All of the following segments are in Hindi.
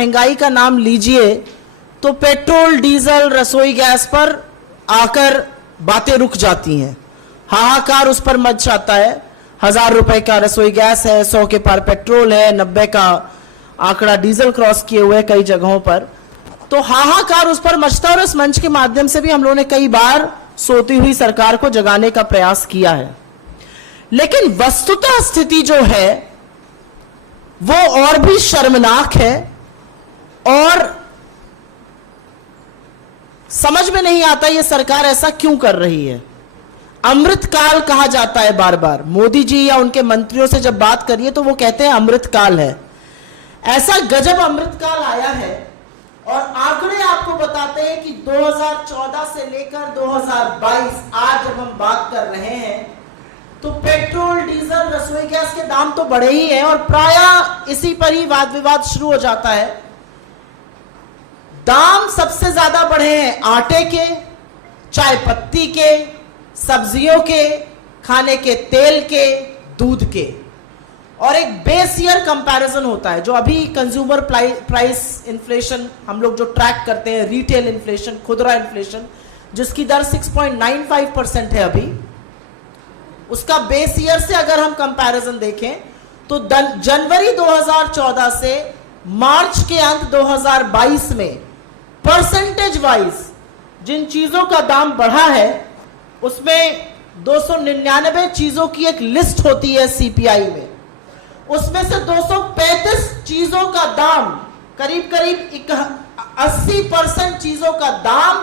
महंगाई का नाम लीजिए तो पेट्रोल, डीजल, रसोई गैस पर आकर बातें रुक जाती हैं। हाहाकार उस पर मच जाता है। 1000 रुपए का रसोई गैस है, 100 के पार पेट्रोल है, 90 का आंकड़ा डीजल क्रॉस किए हुए कई जगहों पर। तो हाहाकार उस पर मचता है और इस मंच के माध्यम से भी हम लोगों ने कई बार सोती हुई सरकार को जगाने का प्रयास किया है। लेकिन वस्तुतः स्थिति जो है वो और भी शर्मनाक है और समझ में नहीं आता ये सरकार ऐसा क्यों कर रही है। अमृतकाल कहा जाता है बार बार। मोदी जी या उनके मंत्रियों से जब बात करिए तो वो कहते हैं अमृतकाल है। ऐसा गजब अमृतकाल आया है और आंकड़े आपको बताते हैं कि 2014 से लेकर 2022 आज जब हम बात कर रहे हैं तो पेट्रोल, डीजल, रसोई गैस के दाम तो बढ़े ही हैं और प्रायः इसी पर ही वाद विवाद शुरू हो जाता है। दाम सबसे ज्यादा बढ़े हैं आटे के, चाय पत्ती के, सब्जियों के, खाने के तेल के, दूध के। और एक बेस ईयर कंपैरिजन होता है जो अभी कंज्यूमर प्राइस इन्फ्लेशन हम लोग जो ट्रैक करते हैं, रिटेल इन्फ्लेशन, खुदरा इन्फ्लेशन, जिसकी दर 6.95% है अभी, उसका बेस ईयर से अगर हम कंपैरिजन देखें तो जनवरी 2014 से मार्च के अंत 2022 में परसेंटेज वाइज जिन चीजों का दाम बढ़ा है उसमें 299 चीजों की एक लिस्ट होती है सीपीआई में। उसमें से 235 चीजों का दाम, करीब करीब 80% चीजों का दाम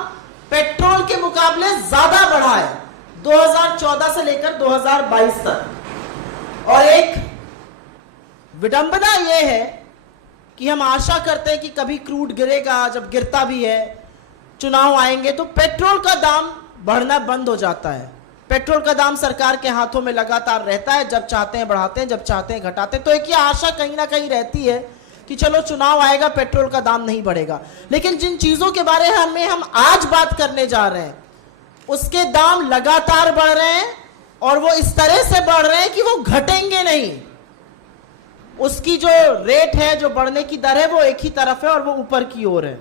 पेट्रोल के मुकाबले ज्यादा बढ़ा है 2014 से लेकर 2022 तक। और एक विडंबना यह है कि हम आशा करते हैं कि कभी क्रूड गिरेगा, जब गिरता भी है, चुनाव आएंगे तो पेट्रोल का दाम बढ़ना बंद हो जाता है। पेट्रोल का दाम सरकार के हाथों में लगातार रहता है, जब चाहते हैं बढ़ाते हैं, जब चाहते हैं घटाते हैं। तो एक ये आशा कहीं ना कहीं रहती है कि चलो चुनाव आएगा, पेट्रोल का दाम नहीं बढ़ेगा। लेकिन जिन चीजों के बारे में हम आज बात करने जा रहे हैं उसके दाम लगातार बढ़ रहे हैं और वो इस तरह से बढ़ रहे हैं कि वो घटेंगे नहीं। उसकी जो रेट है, जो बढ़ने की दर है, वो एक ही तरफ है और वो ऊपर की ओर है।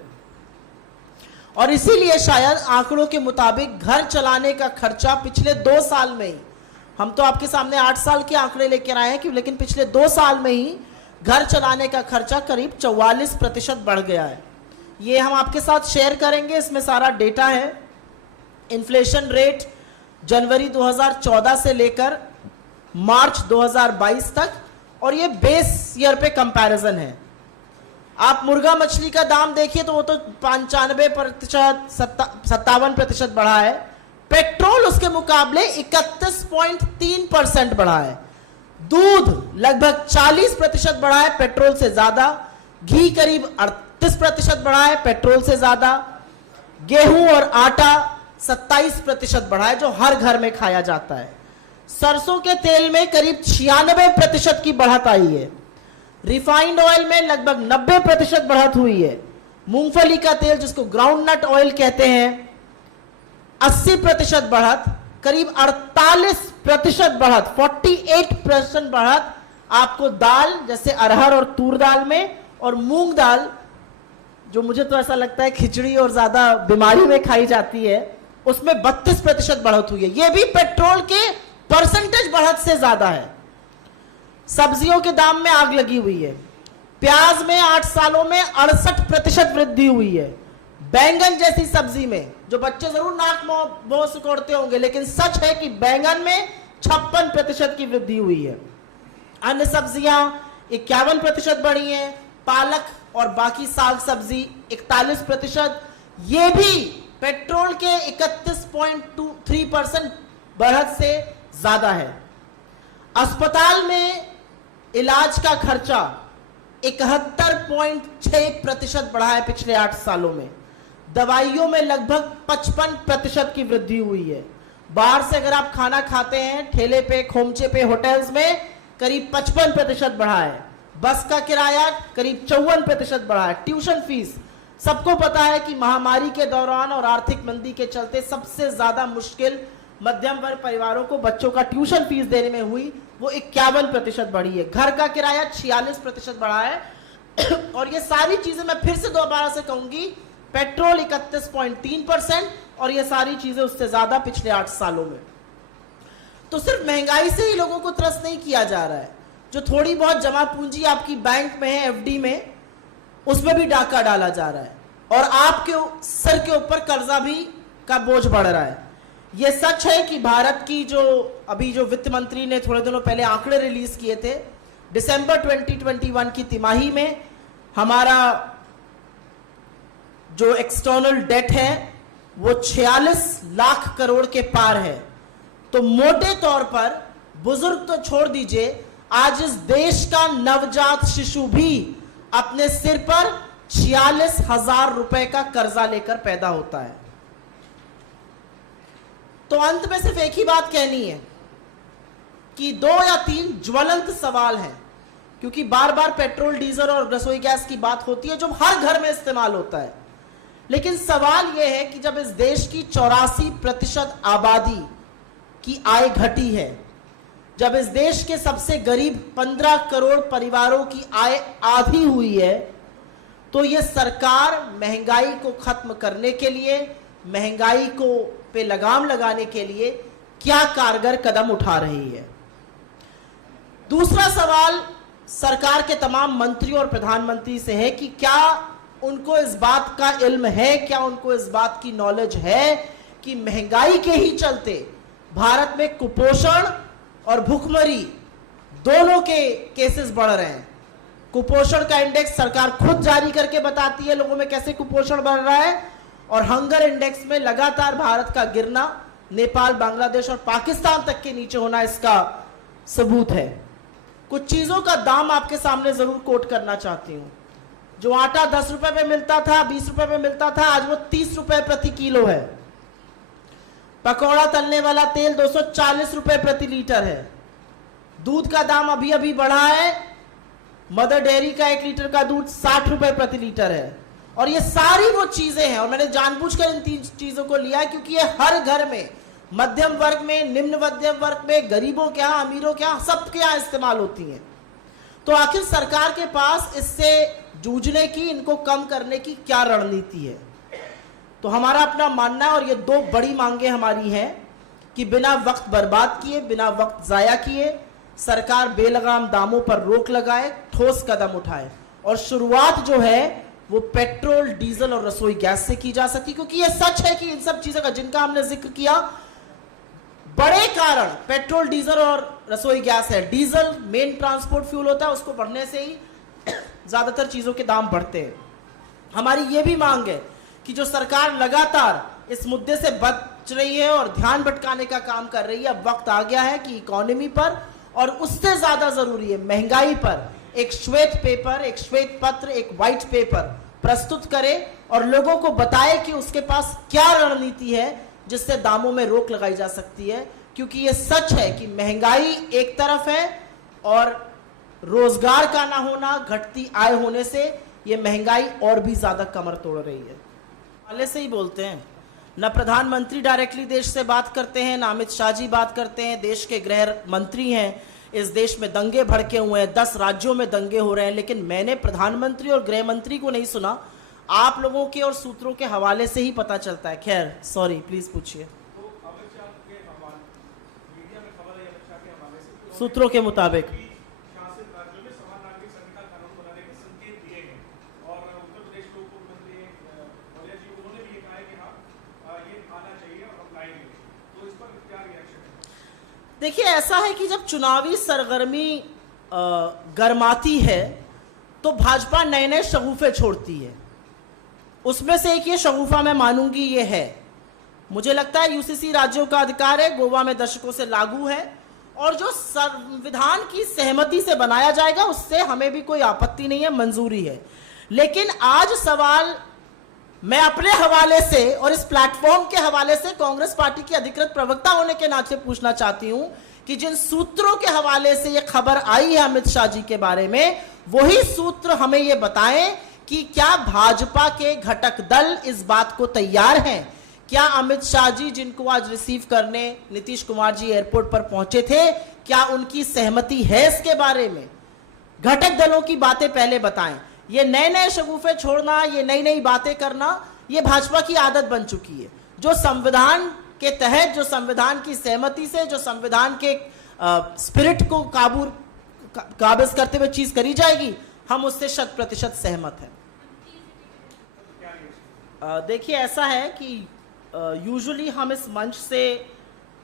और इसीलिए शायद आंकड़ों के मुताबिक घर चलाने का खर्चा पिछले 2 साल में ही, हम तो आपके सामने 8 साल के आंकड़े लेकर आए हैं कि लेकिन पिछले 2 साल में ही घर चलाने का खर्चा करीब 44% बढ़ गया है। ये हम आपके साथ शेयर करेंगे, इसमें सारा डेटा है। इन्फ्लेशन रेट जनवरी 2014 से लेकर मार्च 2022 तक, और ये बेस ईयर पे कंपैरिजन है। आप मुर्गा मछली का दाम देखिए तो वो तो 95%, 57% बढ़ा है। पेट्रोल उसके मुकाबले 31.3% बढ़ा है। दूध लगभग 40% बढ़ा है पेट्रोल से ज्यादा। घी करीब 38% बढ़ा है पेट्रोल से ज्यादा। गेहूं और आटा 27% बढ़ा है जो हर घर में खाया जाता है। सरसों के तेल में करीब 96% की बढ़त आई है। रिफाइंड ऑयल में लगभग 90% बढ़त हुई है। मूंगफली का तेल जिसको ग्राउंडनट ऑयल कहते हैं 80% बढ़त। करीब 48% बढ़त, 48% बढ़त आपको दाल जैसे अरहर और तूर दाल में, और मूंग दाल जो मुझे तो ऐसा लगता है खिचड़ी और ज्यादा बीमारी में खाई जाती है, उसमें 32% बढ़त हुई है। यह भी पेट्रोल के परसेंटेज बढ़त से ज्यादा है। सब्जियों के दाम में आग लगी हुई है। प्याज में 8 सालों में 68% वृद्धि हुई है। बैंगन जैसी सब्जी में, जो बच्चे जरूर नाक मुंह सिकोड़ते होंगे, लेकिन सच है कि बैंगन में 56% की वृद्धि हुई है। अन्य सब्जियां 51% बढ़ी हैं। पालक और बाकी साग सब्जी 41%। ये भी पेट्रोल के 31.3% बढ़त से ज्यादा है। अस्पताल में इलाज का खर्चा 71.6% बढ़ा है पिछले 8 सालों में। दवाइयों में लगभग 55% की वृद्धि हुई है। बाहर से अगर आप खाना खाते हैं ठेले पे, खोमचे पे, होटल्स में, करीब 55% बढ़ा है। बस का किराया करीब 54% बढ़ा है। ट्यूशन फीस, सबको पता है कि महामारी के दौरान और आर्थिक मंदी के चलते सबसे ज्यादा मुश्किल मध्यम वर्ग परिवारों को बच्चों का ट्यूशन फीस देने में हुई, वो 51% बढ़ी है। घर का किराया 46% बढ़ा है। और ये सारी चीजें मैं फिर से दोबारा से कहूंगी, पेट्रोल 31.3% और ये सारी चीजें उससे ज्यादा पिछले 8 सालों में। तो सिर्फ महंगाई से ही लोगों को त्रस्त नहीं किया जा रहा है, जो थोड़ी बहुत जमा पूंजी आपकी बैंक में है, एफडी में, उसमें भी डाका डाला जा रहा है और आपके सर के ऊपर कर्जा भी का बोझ बढ़ रहा है। यह सच है कि भारत की अभी जो वित्त मंत्री ने थोड़े दिनों पहले आंकड़े रिलीज किए थे, दिसंबर 2021 की तिमाही में हमारा जो एक्सटर्नल डेट है वो 46 लाख करोड़ के पार है। तो मोटे तौर पर, बुजुर्ग तो छोड़ दीजिए, आज इस देश का नवजात शिशु भी अपने सिर पर 46,000 रुपए का कर्जा लेकर पैदा होता है। तो अंत में सिर्फ एक ही बात कहनी है कि 2 या 3 ज्वलंत सवाल हैं, क्योंकि बार बार पेट्रोल, डीजल और रसोई गैस की बात होती है जो हर घर में इस्तेमाल होता है। लेकिन सवाल यह है कि जब इस देश की 84% आबादी की आय घटी है, जब इस देश के सबसे गरीब 15 करोड़ परिवारों की आय आधी हुई है, तो यह सरकार महंगाई को खत्म करने के लिए, महंगाई को पे लगाम लगाने के लिए क्या कारगर कदम उठा रही है। दूसरा सवाल सरकार के तमाम मंत्रियों और प्रधानमंत्री से है कि क्या उनको इस बात का इल्म है, क्या उनको इस बात की नॉलेज है कि महंगाई के ही चलते भारत में कुपोषण और भूखमरी दोनों के केसेस बढ़ रहे हैं। कुपोषण का इंडेक्स सरकार खुद जारी करके बताती है लोगों में कैसे कुपोषण बढ़ रहा है, और हंगर इंडेक्स में लगातार भारत का गिरना नेपाल, बांग्लादेश और पाकिस्तान तक के नीचे होना इसका सबूत है। कुछ चीजों का दाम आपके सामने जरूर कोट करना चाहती हूं। जो आटा 10 रुपए पे मिलता था, 20 रुपए पे मिलता था, आज वो 30 रुपए प्रति किलो है। पकौड़ा तलने वाला तेल 240 रुपए प्रति लीटर है। दूध का दाम अभी अभी बढ़ा है, मदर डेयरी का 1 लीटर का दूध 60 रुपए प्रति लीटर है। और ये सारी वो चीजें हैं, और मैंने जानबूझकर इन 3 चीजों को लिया है क्योंकि ये हर घर में, मध्यम वर्ग में, निम्न मध्यम वर्ग में, गरीबों के यहां, अमीरों के यहां, सबके यहां इस्तेमाल होती हैं। तो आखिर सरकार के पास इससे जूझने की, इनको कम करने की क्या रणनीति है? तो हमारा अपना मानना है, और ये 2 बड़ी मांगे हमारी हैं कि बिना वक्त बर्बाद किए, बिना वक्त जाया किए, सरकार बेलगाम दामों पर रोक लगाए, ठोस कदम उठाए। और शुरुआत जो है वो पेट्रोल, डीजल और रसोई गैस से की जा सकती, क्योंकि ये सच है कि इन सब चीजों का, जिनका हमने जिक्र किया, बड़े कारण पेट्रोल, डीजल और रसोई गैस है। डीजल मेन ट्रांसपोर्ट फ्यूल होता है, उसको बढ़ने से ही ज्यादातर चीजों के दाम बढ़ते हैं। हमारी ये भी मांग है कि जो सरकार लगातार इस मुद्दे से बच रही है और ध्यान भटकाने का काम कर रही है, अब वक्त आ गया है कि इकोनॉमी पर, और उससे ज्यादा जरूरी है महंगाई पर, एक श्वेत पेपर, एक श्वेत पत्र, एक व्हाइट पेपर प्रस्तुत करे और लोगों को बताए कि उसके पास क्या रणनीति है जिससे दामों में रोक लगाई जा सकती है। क्योंकि यह सच है कि महंगाई एक तरफ है और रोजगार का ना होना, घटती आय होने से यह महंगाई और भी ज्यादा कमर तोड़ रही है। पहले से ही बोलते हैं, न प्रधानमंत्री डायरेक्टली देश से बात करते हैं, न अमित शाह जी बात करते हैं, देश के गृह मंत्री हैं। इस देश में दंगे भड़के हुए हैं, 10 राज्यों में दंगे हो रहे हैं, लेकिन मैंने प्रधानमंत्री और गृह मंत्री को नहीं सुना। आप लोगों के और सूत्रों के हवाले से ही पता चलता है। खैर, सॉरी, प्लीज पूछिए। सूत्रों के मुताबिक देखिए, ऐसा है कि जब चुनावी सरगर्मी गरमाती है तो भाजपा नए नए शगुफे छोड़ती है। उसमें से एक ये शगुफा मैं मानूंगी ये है, मुझे लगता है यूसीसी राज्यों का अधिकार है, गोवा में दशकों से लागू है, और जो संविधान की सहमति से बनाया जाएगा उससे हमें भी कोई आपत्ति नहीं है, मंजूरी है। लेकिन आज सवाल मैं अपने हवाले से और इस प्लेटफॉर्म के हवाले से कांग्रेस पार्टी की अधिकृत प्रवक्ता होने के नाते पूछना चाहती हूं कि जिन सूत्रों के हवाले से यह खबर आई है अमित शाह जी के बारे में, वही सूत्र हमें यह बताएं कि क्या भाजपा के घटक दल इस बात को तैयार हैं? क्या अमित शाह जी, जिनको आज रिसीव करने नीतीश कुमार जी एयरपोर्ट पर पहुंचे थे, क्या उनकी सहमति है इसके बारे में? घटक दलों की बातें पहले बताएं। ये नए नए शगुफे छोड़ना, ये नई नई बातें करना, ये भाजपा की आदत बन चुकी है। जो संविधान के तहत, जो संविधान की सहमति से, जो संविधान के स्पिरिट को काबिज करते हुए चीज करी जाएगी, हम उससे 100% सहमत हैं। देखिए, ऐसा है कि यूजुअली हम इस मंच से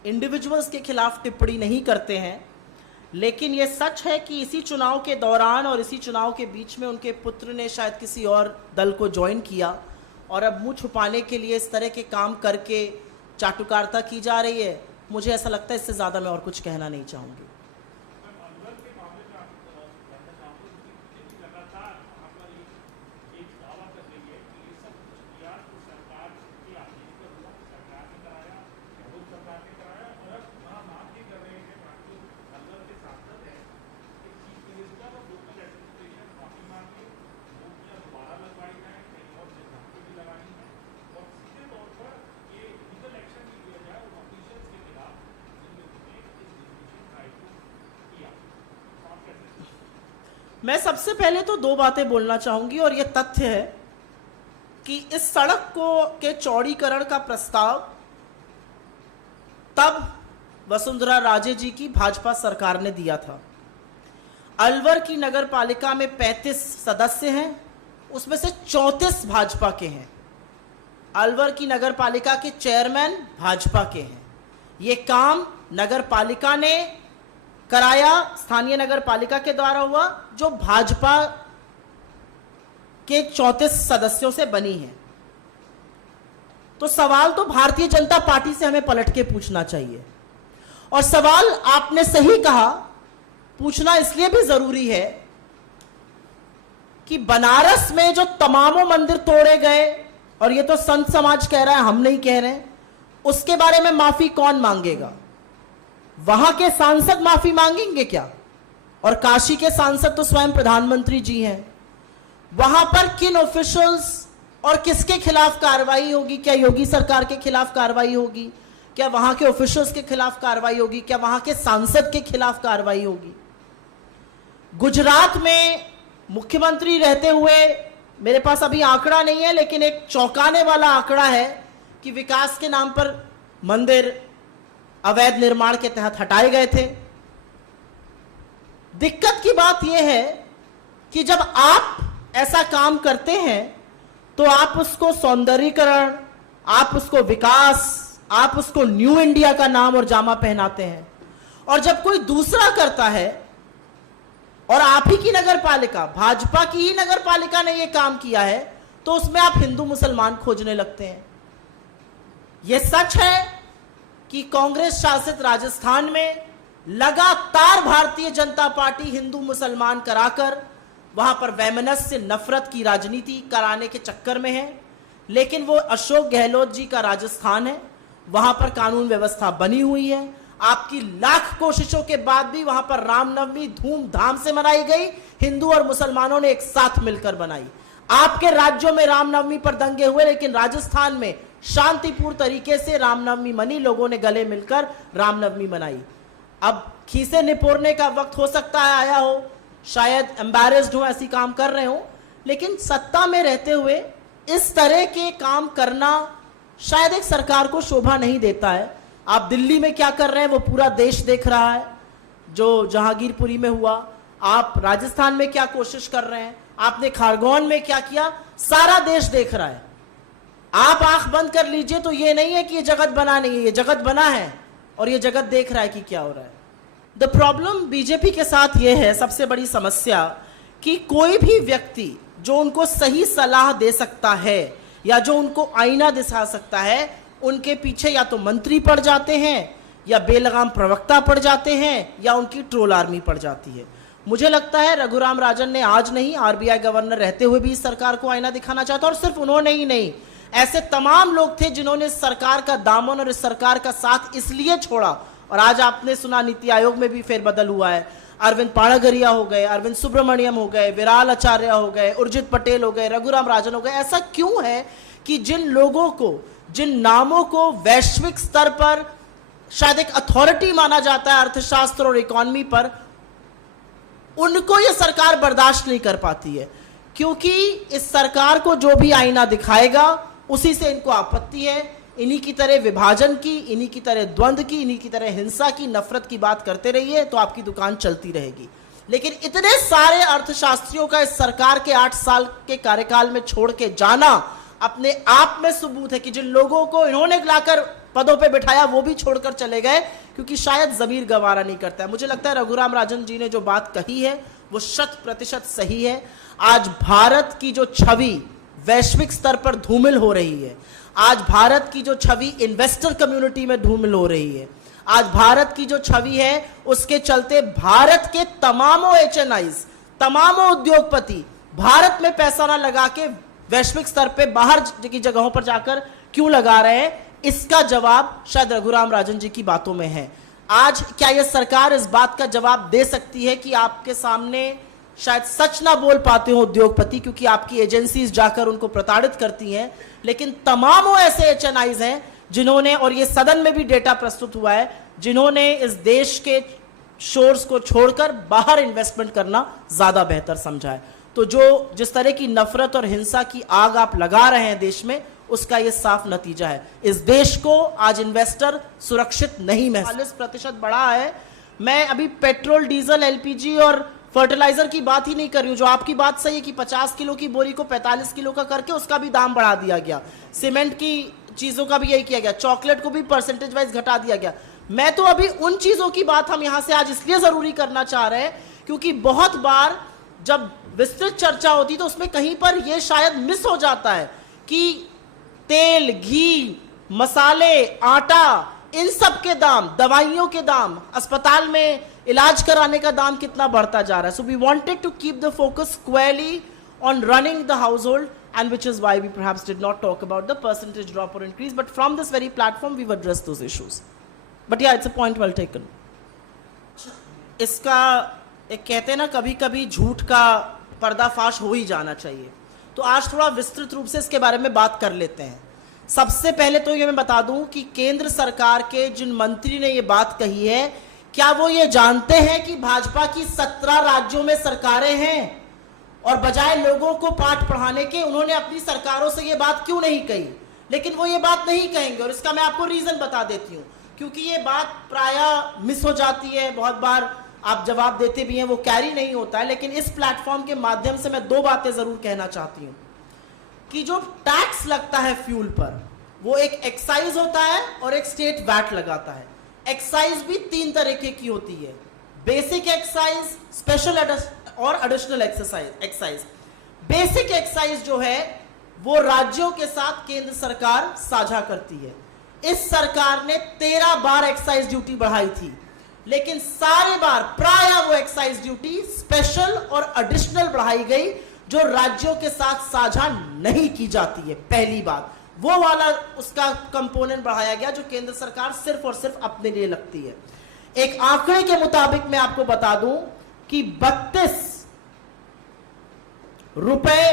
इंडिविजुअल्स के खिलाफ टिप्पणी नहीं करते हैं, लेकिन ये सच है कि इसी चुनाव के दौरान और इसी चुनाव के बीच में उनके पुत्र ने शायद किसी और दल को ज्वाइन किया, और अब मुंह छुपाने के लिए इस तरह के काम करके चाटुकारिता की जा रही है। मुझे ऐसा लगता है इससे ज़्यादा मैं और कुछ कहना नहीं चाहूँगी। मैं सबसे पहले तो दो बातें बोलना चाहूंगी, और यह तथ्य है कि इस सड़क के चौड़ीकरण का प्रस्ताव तब वसुंधरा राजे जी की भाजपा सरकार ने दिया था। अलवर की नगर पालिका में 35 सदस्य हैं, उसमें से 34 भाजपा के हैं। अलवर की नगर पालिका के चेयरमैन भाजपा के हैं। ये काम नगर पालिका ने कराया, स्थानीय नगर पालिका के द्वारा हुआ, जो भाजपा के 34 सदस्यों से बनी है। तो सवाल तो भारतीय जनता पार्टी से हमें पलट के पूछना चाहिए, और सवाल आपने सही कहा, पूछना इसलिए भी जरूरी है कि बनारस में जो तमामों मंदिर तोड़े गए, और ये तो संत समाज कह रहा है, हम नहीं कह रहे, उसके बारे में माफी कौन मांगेगा? वहां के सांसद माफी मांगेंगे क्या? और काशी के सांसद तो स्वयं प्रधानमंत्री जी हैं। वहां पर किन ऑफिशियल्स और किसके खिलाफ कार्रवाई होगी? क्या योगी सरकार के खिलाफ कार्रवाई होगी? क्या वहां के ऑफिशियल्स के खिलाफ कार्रवाई होगी? क्या वहां के सांसद के खिलाफ कार्रवाई होगी? गुजरात में मुख्यमंत्री रहते हुए, मेरे पास अभी आंकड़ा नहीं है, लेकिन एक चौंकाने वाला आंकड़ा है कि विकास के नाम पर मंदिर अवैध निर्माण के तहत हटाए गए थे। दिक्कत की बात यह है कि जब आप ऐसा काम करते हैं तो आप उसको सौंदर्यीकरण, आप उसको विकास, आप उसको न्यू इंडिया का नाम और जामा पहनाते हैं, और जब कोई दूसरा करता है, और आप ही की नगर पालिका, भाजपा की ही नगर पालिका ने यह काम किया है, तो उसमें आप हिंदू मुसलमान खोजने लगते हैं। यह सच है कि कांग्रेस शासित राजस्थान में लगातार भारतीय जनता पार्टी हिंदू मुसलमान कराकर वहां पर वैमनस्य, नफरत की राजनीति कराने के चक्कर में है। लेकिन वो अशोक गहलोत जी का राजस्थान है, वहां पर कानून व्यवस्था बनी हुई है। आपकी लाख कोशिशों के बाद भी वहां पर रामनवमी धूमधाम से मनाई गई, हिंदू और मुसलमानों ने एक साथ मिलकर बनाई। आपके राज्यों में रामनवमी पर दंगे हुए, लेकिन राजस्थान में शांतिपूर्ण तरीके से रामनवमी मनी, लोगों ने गले मिलकर रामनवमी मनाई। अब खीसे निपोरने का वक्त हो सकता है आया हो, शायद एम्बैरेस्ड हो, ऐसी काम कर रहे हो, लेकिन सत्ता में रहते हुए इस तरह के काम करना शायद एक सरकार को शोभा नहीं देता है। आप दिल्ली में क्या कर रहे हैं वो पूरा देश देख रहा है, जो जहांगीरपुरी में हुआ। आप राजस्थान में क्या कोशिश कर रहे हैं, आपने खारगोन में क्या किया, सारा देश देख रहा है। आप आंख बंद कर लीजिए तो ये नहीं है कि ये जगत बना नहीं है, ये जगत बना है और ये जगत देख रहा है कि क्या हो रहा है। द प्रॉब्लम बीजेपी के साथ ये है, सबसे बड़ी समस्या, कि कोई भी व्यक्ति जो उनको सही सलाह दे सकता है या जो उनको आईना दिखा सकता है, उनके पीछे या तो मंत्री पड़ जाते हैं, या बेलगाम प्रवक्ता पड़ जाते हैं, या उनकी ट्रोल आर्मी पड़ जाती है। मुझे लगता है रघुराम राजन ने आज नहीं, आरबीआई गवर्नर रहते हुए भी इस सरकार को आईना दिखाना चाहता, और सिर्फ उन्होंने ही नहीं, ऐसे तमाम लोग थे जिन्होंने इस सरकार का दामन और इस सरकार का साथ इसलिए छोड़ा। और आज आपने सुना नीति आयोग में भी फेरबदल हुआ है, अरविंद पाड़ागरिया हो गए, अरविंद सुब्रमण्यम हो गए, विराल आचार्य हो गए, उर्जित पटेल हो गए, रघुराम राजन हो गए। ऐसा क्यों है कि जिन लोगों को, जिन नामों को वैश्विक स्तर पर शायद एक अथॉरिटी माना जाता है अर्थशास्त्र और इकोनॉमी पर, उनको यह सरकार बर्दाश्त नहीं कर पाती है। क्योंकि इस सरकार को जो भी आईना दिखाएगा उसी से इनको आपत्ति है। इन्हीं की तरह विभाजन की, इन्हीं की तरह द्वंद्व की, इन्हीं की तरह हिंसा की, नफरत की बात करते रहिए तो आपकी दुकान चलती रहेगी। लेकिन इतने सारे अर्थशास्त्रियों का इस सरकार के 8 साल के कार्यकाल में छोड़ के जाना अपने आप में सबूत है कि जिन लोगों को इन्होंने लाकर पदों पे बिठाया वो भी छोड़कर चले गए, क्योंकि शायद जमीर गवारा नहीं करता है। मुझे लगता है रघुराम राजन जी ने जो बात कही है वो 100% सही है। आज भारत की जो छवि वैश्विक स्तर पर धूमिल हो रही है, आज भारत की जो छवि इन्वेस्टर कम्युनिटी में धूमिल हो रही है, आज भारत की जो छवि है उसके चलते भारत के तमामों एचएनआईज, तमामों उद्योगपति भारत में पैसा ना लगा के वैश्विक स्तर पे बाहर की जगहों पर जाकर क्यों लगा रहे हैं, इसका जवाब शायद रघुराम राजन जी की बातों में है। आज क्या यह सरकार इस बात का जवाब दे सकती है कि आपके सामने शायद सच ना बोल पाते हो उद्योगपति, क्योंकि आपकी एजेंसीज जाकर उनको प्रताड़ित करती हैं, लेकिन तमामों ऐसे एचएनआईज हैं जिन्होंने, और ये सदन में भी डेटा प्रस्तुत हुआ है, जिन्होंने इस देश के शोर्स को छोड़कर बाहर इन्वेस्टमेंट करना ज्यादा बेहतर समझा है। तो जो जिस तरह की नफरत और हिंसा की आग आप लगा रहे हैं देश में, उसका यह साफ नतीजा है। इस देश को आज इन्वेस्टर सुरक्षित नहीं महसूस। 40% बढ़ा है। मैं अभी पेट्रोल, डीजल, एलपीजी और फर्टिलाइजर की बात ही नहीं कर रही हूं। जो आपकी बात सही है कि 50 किलो की बोरी को 45 किलो का करके उसका भी दाम बढ़ा दिया गया। सीमेंट की चीजों का भी यही किया गया, चॉकलेट को भी परसेंटेज वाइज घटा दिया गया। मैं तो अभी उन चीजों की बात हम यहां से आज इसलिए जरूरी करना चाह रहे हैं क्योंकि बहुत बार जब विस्तृत चर्चा होती तो उसमें कहीं पर यह शायद मिस हो जाता है कि तेल, घी, मसाले, आटा, इन सब के दाम, दवाइयों के दाम, अस्पताल में इलाज कराने का दाम कितना बढ़ता जा रहा है। So we wanted to keep the focus squarely on running the household, and which is why we perhaps did not talk about the percentage drop or increase, but from this very platform we've addressed those issues. But yeah, it's a point well taken. इसका एक कहते हैं ना, कभी कभी झूठ का पर्दाफाश हो ही जाना चाहिए, तो आज थोड़ा विस्तृत रूप से इसके बारे में बात कर लेते हैं। सबसे पहले तो ये मैं बता दूं कि केंद्र सरकार के जिन मंत्री ने ये बात कही है, क्या वो ये जानते हैं कि भाजपा की 17 राज्यों में सरकारें हैं और बजाय लोगों को पाठ पढ़ाने के उन्होंने अपनी सरकारों से ये बात क्यों नहीं कही? लेकिन वो ये बात नहीं कहेंगे और इसका मैं आपको रीजन बता देती हूँ, क्योंकि ये बात प्रायः मिस हो जाती है। बहुत बार आप जवाब देते भी हैं, वो कैरी नहीं होता है। लेकिन इस प्लेटफॉर्म के माध्यम से मैं 2 बातें जरूर कहना चाहती हूँ कि जो टैक्स लगता है फ्यूल पर, वो एक एक्साइज होता है और एक स्टेट वैट लगाता है। एक्साइज भी 3 तरीके की होती है, बेसिक एक्साइज, स्पेशल और एडिशनल एक्साइज। बेसिक एक्साइज जो है वो राज्यों के साथ केंद्र सरकार साझा करती है। इस सरकार ने 13 बार एक्साइज ड्यूटी बढ़ाई थी, लेकिन सारे बार प्रायः वो एक्साइज ड्यूटी स्पेशल और एडिशनल बढ़ाई गई जो राज्यों के साथ साझा नहीं की जाती है। पहली बात वो वाला उसका कंपोनेंट बढ़ाया गया जो केंद्र सरकार सिर्फ और सिर्फ अपने लिए लगती है। एक आंकड़े के मुताबिक मैं आपको बता दूं कि 32 रुपए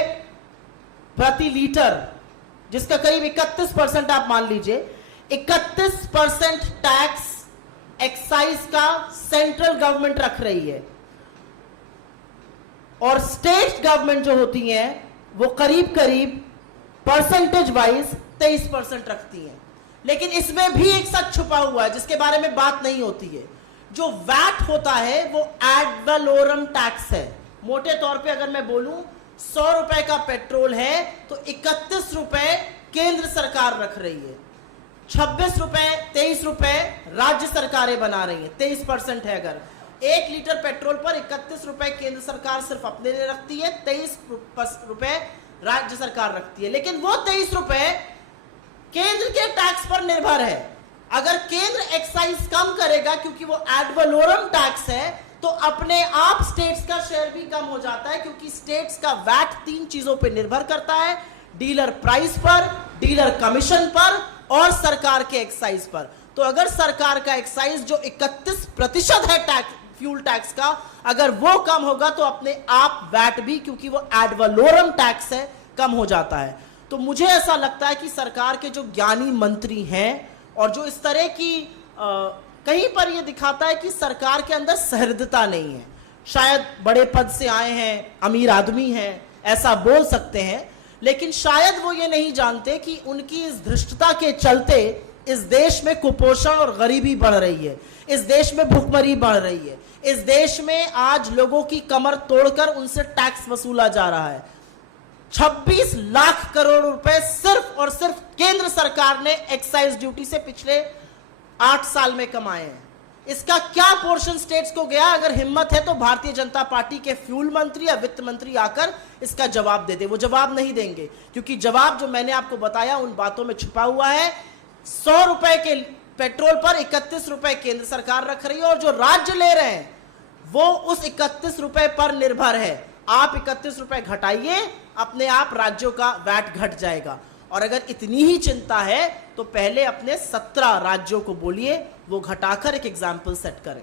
प्रति लीटर, जिसका करीब 31% आप मान लीजिए, 31% टैक्स एक्साइज का सेंट्रल गवर्नमेंट रख रही है और स्टेट गवर्नमेंट जो होती हैं वो करीब करीब परसेंटेज वाइज 23% रखती हैं। लेकिन इसमें भी एक सच छुपा हुआ है जिसके बारे में बात नहीं होती है। जो वैट होता है वो एड वैलोरम टैक्स है। मोटे तौर पे अगर मैं बोलूं 100 रुपए का पेट्रोल है तो 31 रुपए केंद्र सरकार रख रही है, 26 रुपए 23 रुपए राज्य सरकारें बना रही है। 23% है। अगर 1 लीटर पेट्रोल पर 31 रुपए केंद्र सरकार सिर्फ अपने लिए रखती है, 23 रुपए राज्य सरकार रखती है। लेकिन वो 23 रुपए केंद्र के टैक्स पर निर्भर है। अगर केंद्र एक्साइज कम करेगा क्योंकि वो एड वैलोरम टैक्स है, तो अपने आप स्टेट्स का शेयर भी कम हो जाता है, क्योंकि स्टेट्स का वैट 3 चीजों पर निर्भर करता है, डीलर प्राइस पर, डीलर कमीशन पर और सरकार के एक्साइज पर। तो अगर सरकार का एक्साइज जो 31% है टैक्स, फ्यूल टैक्स का, अगर वो कम होगा तो अपने आप वैट भी, क्योंकि वो एड वैलोरम टैक्स है, कम हो जाता है। तो मुझे ऐसा लगता है कि सरकार के जो ज्ञानी मंत्री हैं और जो इस तरह की कहीं पर यह दिखाता है कि सरकार के अंदर सहृदयता नहीं है। शायद बड़े पद से आए हैं, अमीर आदमी हैं, ऐसा बोल सकते हैं, लेकिन शायद वो ये नहीं जानते कि उनकी इस धृष्टता के चलते इस देश में कुपोषण और गरीबी बढ़ रही है, इस देश में भुखमरी बढ़ रही है, इस देश में आज लोगों की कमर तोड़कर उनसे टैक्स वसूला जा रहा है। 26 लाख करोड़ रुपए सिर्फ और सिर्फ केंद्र सरकार ने एक्साइज ड्यूटी से पिछले 8 साल में कमाए हैं। इसका क्या पोर्शन स्टेट्स को गया? अगर हिम्मत है तो भारतीय जनता पार्टी के फ्यूल मंत्री या वित्त मंत्री आकर इसका जवाब दे दे। वो जवाब नहीं देंगे, क्योंकि जवाब जो मैंने आपको बताया उन बातों में छुपा हुआ है। 100 रुपए के पेट्रोल पर 31 रुपए केंद्र सरकार रख रही है और जो राज्य ले रहे हैं वो उस 31 रुपए पर निर्भर है। आप 31 रुपए घटाइए, अपने आप राज्यों का वैट घट जाएगा। और अगर इतनी ही चिंता है तो पहले अपने 17 राज्यों को बोलिए वो घटाकर एक एग्जाम्पल सेट करें।